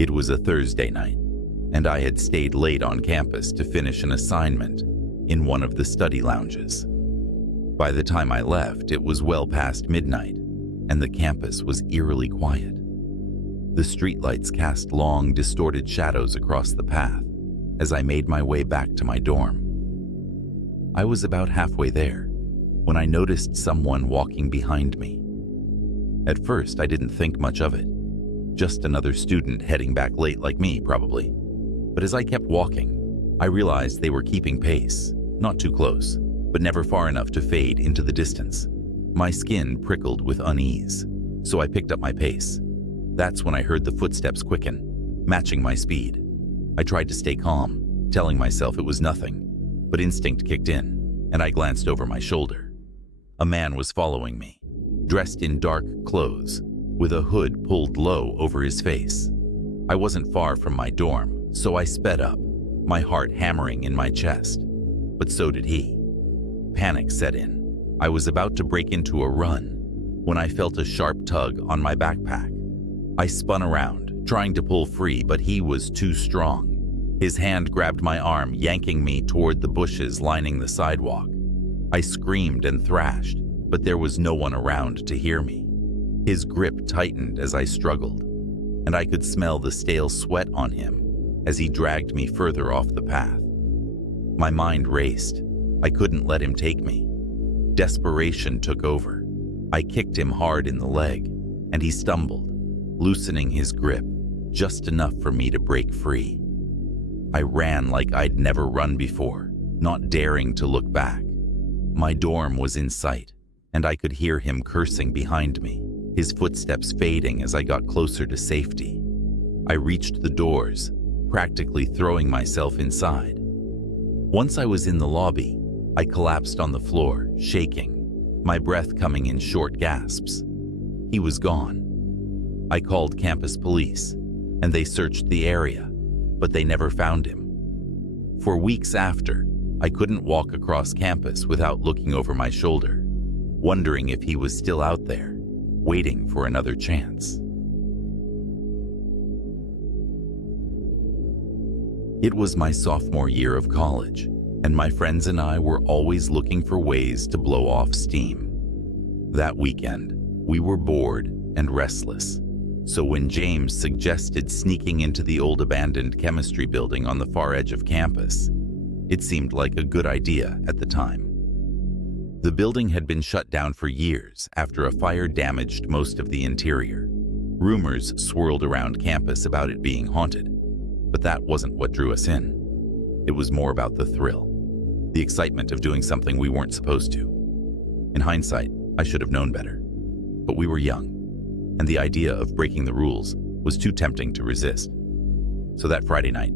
It was a Thursday night, and I had stayed late on campus to finish an assignment in one of the study lounges. By the time I left, it was well past midnight, and the campus was eerily quiet. The streetlights cast long, distorted shadows across the path as I made my way back to my dorm. I was about halfway there when I noticed someone walking behind me. At first, I didn't think much of it. Just another student heading back late like me, probably. But as I kept walking, I realized they were keeping pace, not too close, but never far enough to fade into the distance. My skin prickled with unease, so I picked up my pace. That's when I heard the footsteps quicken, matching my speed. I tried to stay calm, telling myself it was nothing, but instinct kicked in, and I glanced over my shoulder. A man was following me, dressed in dark clothes, with a hood pulled low over his face. I wasn't far from my dorm, so I sped up, my heart hammering in my chest. But so did he. Panic set in. I was about to break into a run when I felt a sharp tug on my backpack. I spun around, trying to pull free, but he was too strong. His hand grabbed my arm, yanking me toward the bushes lining the sidewalk. I screamed and thrashed, but there was no one around to hear me. His grip tightened as I struggled, and I could smell the stale sweat on him as he dragged me further off the path. My mind raced. I couldn't let him take me. Desperation took over. I kicked him hard in the leg, and he stumbled, loosening his grip just enough for me to break free. I ran like I'd never run before, not daring to look back. My dorm was in sight, and I could hear him cursing behind me, his footsteps fading as I got closer to safety. I reached the doors, practically throwing myself inside. Once I was in the lobby, I collapsed on the floor, shaking, my breath coming in short gasps. He was gone. I called campus police, and they searched the area, but they never found him. For weeks after, I couldn't walk across campus without looking over my shoulder, wondering if he was still out there, waiting for another chance. It was my sophomore year of college, and my friends and I were always looking for ways to blow off steam. That weekend, we were bored and restless, so when James suggested sneaking into the old abandoned chemistry building on the far edge of campus, it seemed like a good idea at the time. The building had been shut down for years after a fire damaged most of the interior. Rumors swirled around campus about it being haunted, but that wasn't what drew us in. It was more about the thrill, the excitement of doing something we weren't supposed to. In hindsight, I should have known better, but we were young, and the idea of breaking the rules was too tempting to resist. So that Friday night,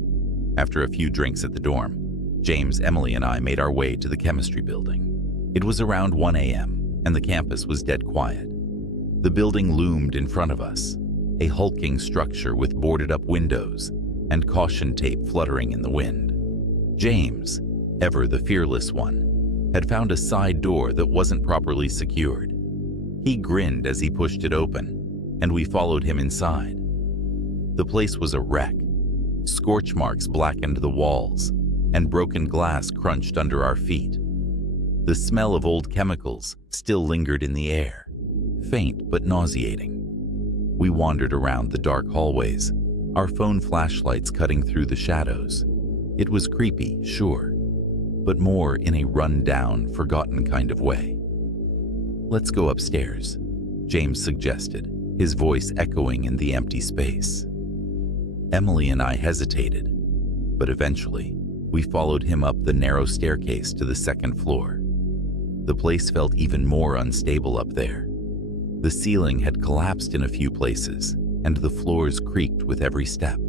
after a few drinks at the dorm, James, Emily, and I made our way to the chemistry building. It was around 1 a.m., and the campus was dead quiet. The building loomed in front of us, a hulking structure with boarded-up windows and caution tape fluttering in the wind. James, ever the fearless one, had found a side door that wasn't properly secured. He grinned as he pushed it open, and we followed him inside. The place was a wreck. Scorch marks blackened the walls, and broken glass crunched under our feet. The smell of old chemicals still lingered in the air, faint but nauseating. We wandered around the dark hallways, our phone flashlights cutting through the shadows. It was creepy, sure, but more in a run-down, forgotten kind of way. "Let's go upstairs," James suggested, his voice echoing in the empty space. Emily and I hesitated, but eventually, we followed him up the narrow staircase to the second floor. The place felt even more unstable up there. The ceiling had collapsed in a few places, and the floors creaked with every step.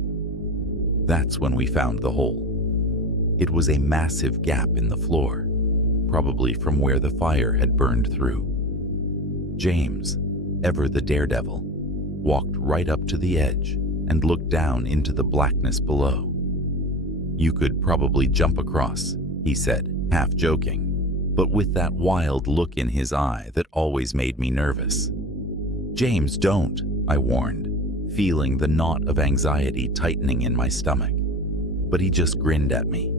That's when we found the hole. It was a massive gap in the floor, probably from where the fire had burned through. James, ever the daredevil, walked right up to the edge and looked down into the blackness below. "You could probably jump across," he said, half joking, but with that wild look in his eye that always made me nervous. "James, don't," I warned. feeling the knot of anxiety tightening in my stomach. But he just grinned at me.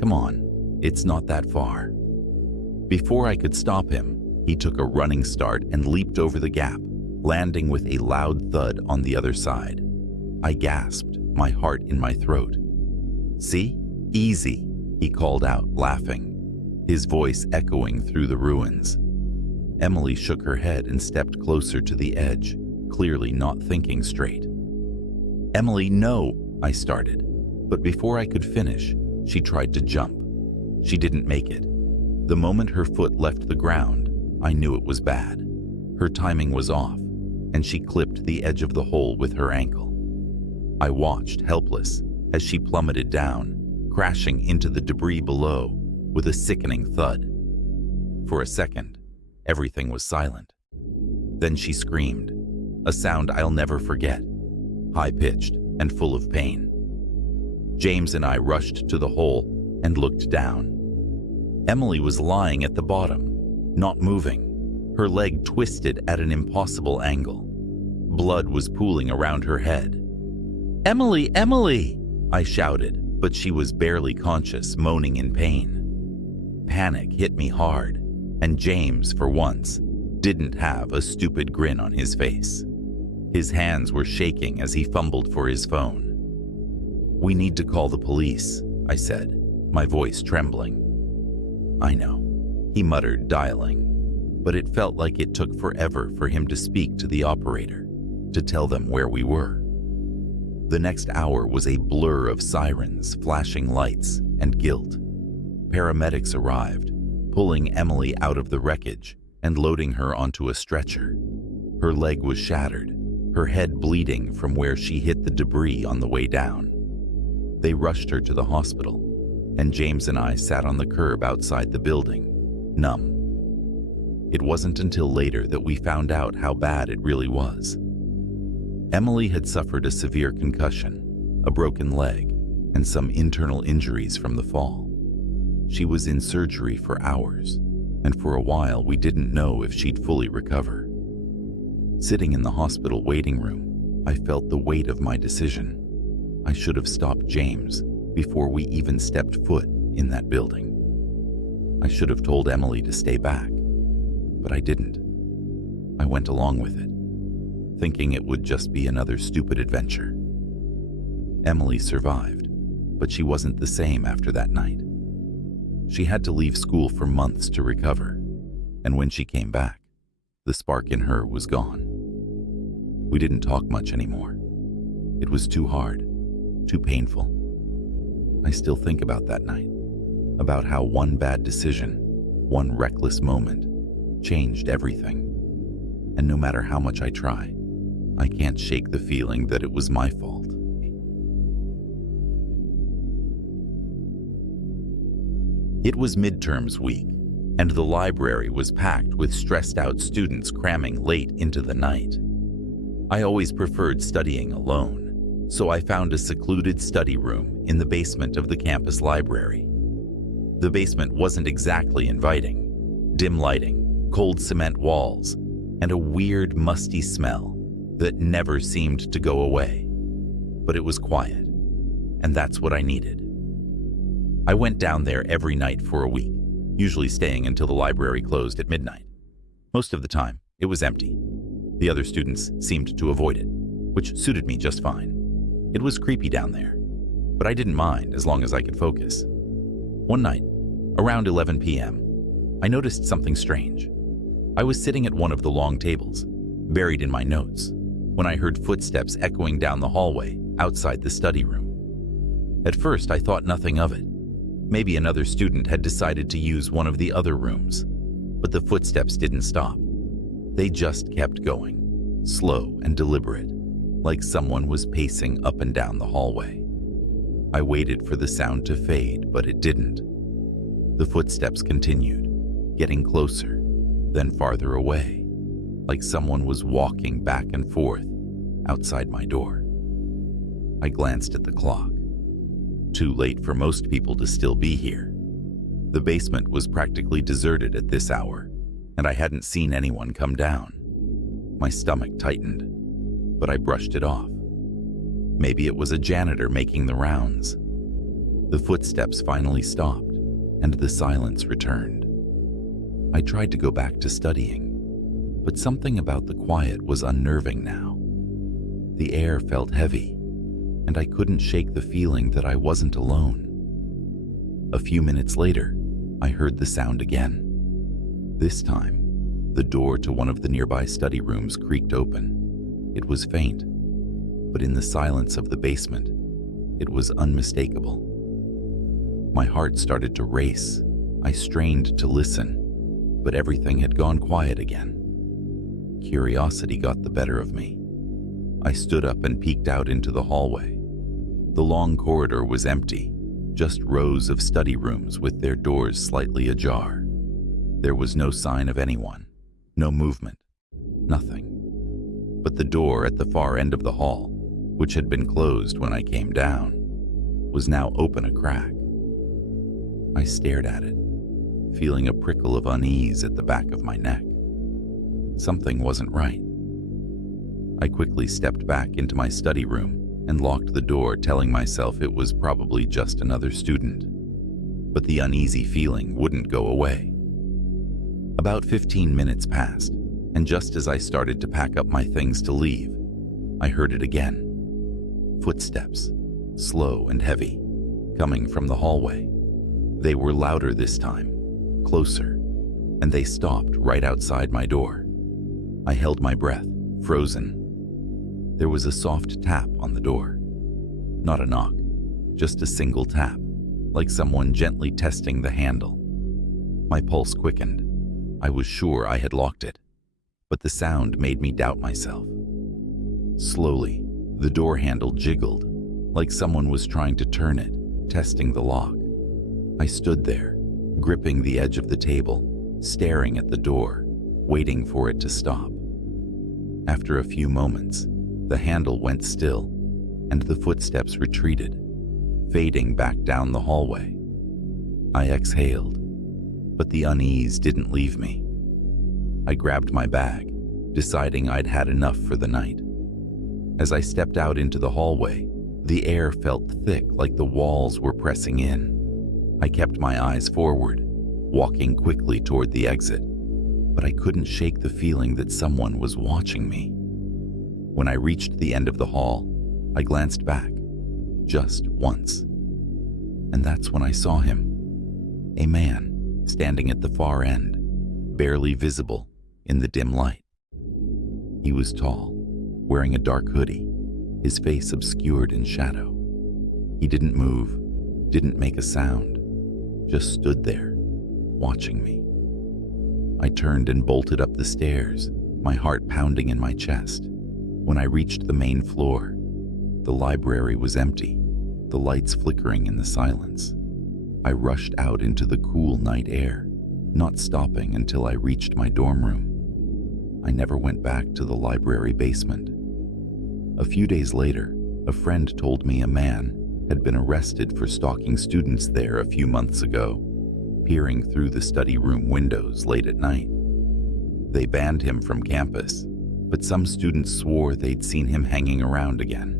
Come on, it's not that far. Before I could stop him, he took a running start and leaped over the gap, landing with a loud thud on the other side. I gasped, my heart in my throat. See? Easy, he called out, laughing, his voice echoing through the ruins. Emily shook her head and stepped closer to the edge, clearly not thinking straight. Emily, no, I started, but before I could finish, she tried to jump. She didn't make it. The moment her foot left the ground, I knew it was bad. Her timing was off, and she clipped the edge of the hole with her ankle. I watched, helpless, as she plummeted down, crashing into the debris below with a sickening thud. For a second, everything was silent. Then she screamed, a sound I'll never forget, high-pitched and full of pain. James and I rushed to the hole and looked down. Emily was lying at the bottom, not moving, her leg twisted at an impossible angle. Blood was pooling around her head. "Emily, Emily!" I shouted, but she was barely conscious, moaning in pain. Panic hit me hard, and James, for once, didn't have a stupid grin on his face. His hands were shaking as he fumbled for his phone. "We need to call the police," I said, my voice trembling. "I know," he muttered, dialing, but it felt like it took forever for him to speak to the operator, to tell them where we were. The next hour was a blur of sirens, flashing lights, and guilt. Paramedics arrived, pulling Emily out of the wreckage and loading her onto a stretcher. Her leg was shattered, her head bleeding from where she hit the debris on the way down. They rushed her to the hospital, and James and I sat on the curb outside the building, numb. It wasn't until later that we found out how bad it really was. Emily had suffered a severe concussion, a broken leg, and some internal injuries from the fall. She was in surgery for hours, and for a while we didn't know if she'd fully recover. Sitting in the hospital waiting room, I felt the weight of my decision. I should have stopped James before we even stepped foot in that building. I should have told Emily to stay back, but I didn't. I went along with it, thinking it would just be another stupid adventure. Emily survived, but she wasn't the same after that night. She had to leave school for months to recover, and when she came back, the spark in her was gone. We didn't talk much anymore. It was too hard, too painful. I still think about that night, about how one bad decision, one reckless moment, changed everything. And no matter how much I try, I can't shake the feeling that it was my fault. It was midterms week, and the library was packed with stressed-out students cramming late into the night. I always preferred studying alone, so I found a secluded study room in the basement of the campus library. The basement wasn't exactly inviting. Dim lighting, cold cement walls, and a weird, musty smell that never seemed to go away. But it was quiet, and that's what I needed. I went down there every night for a week, usually staying until the library closed at midnight. Most of the time, it was empty. The other students seemed to avoid it, which suited me just fine. It was creepy down there, but I didn't mind as long as I could focus. One night, around 11 p.m., I noticed something strange. I was sitting at one of the long tables, buried in my notes, when I heard footsteps echoing down the hallway outside the study room. At first, I thought nothing of it. Maybe another student had decided to use one of the other rooms, but the footsteps didn't stop. They just kept going, slow and deliberate, like someone was pacing up and down the hallway. I waited for the sound to fade, but it didn't. The footsteps continued, getting closer, then farther away, like someone was walking back and forth outside my door. I glanced at the clock. Too late for most people to still be here. The basement was practically deserted at this hour, and I hadn't seen anyone come down. My stomach tightened. but I brushed it off. Maybe it was a janitor making the rounds. The footsteps finally stopped, and the silence returned. I tried to go back to studying, but something about the quiet was unnerving now. The air felt heavy, and I couldn't shake the feeling that I wasn't alone. A few minutes later, I heard the sound again. This time, the door to one of the nearby study rooms creaked open. It was faint, but in the silence of the basement, it was unmistakable. My heart started to race. I strained to listen, but everything had gone quiet again. Curiosity got the better of me. I stood up and peeked out into the hallway. The long corridor was empty, just rows of study rooms with their doors slightly ajar. There was no sign of anyone, no movement, nothing. But the door at the far end of the hall, which had been closed when I came down, was now open a crack. I stared at it, feeling a prickle of unease at the back of my neck. Something wasn't right. I quickly stepped back into my study room and locked the door, telling myself it was probably just another student. But the uneasy feeling wouldn't go away. About 15 minutes passed, and just as I started to pack up my things to leave, I heard it again. Footsteps, slow and heavy, coming from the hallway. They were louder this time, closer, and they stopped right outside my door. I held my breath, frozen. There was a soft tap on the door. Not a knock, just a single tap, like someone gently testing the handle. My pulse quickened. I was sure I had locked it, but the sound made me doubt myself. Slowly, the door handle jiggled, like someone was trying to turn it, testing the lock. I stood there, gripping the edge of the table, staring at the door, waiting for it to stop. After a few moments, the handle went still, and the footsteps retreated, fading back down the hallway. I exhaled, but the unease didn't leave me. I grabbed my bag, deciding I'd had enough for the night. As I stepped out into the hallway, the air felt thick, like the walls were pressing in. I kept my eyes forward, walking quickly toward the exit, but I couldn't shake the feeling that someone was watching me. When I reached the end of the hall, I glanced back, just once. And that's when I saw him. A man standing at the far end, barely visible in the dim light. He was tall, wearing a dark hoodie, his face obscured in shadow. He didn't move, didn't make a sound, just stood there, watching me. I turned and bolted up the stairs, my heart pounding in my chest. When I reached the main floor, the library was empty, the lights flickering in the silence. I rushed out into the cool night air, not stopping until I reached my dorm room. I never went back to the library basement. A few days later, a friend told me a man had been arrested for stalking students there a few months ago, peering through the study room windows late at night. They banned him from campus, but some students swore they'd seen him hanging around again.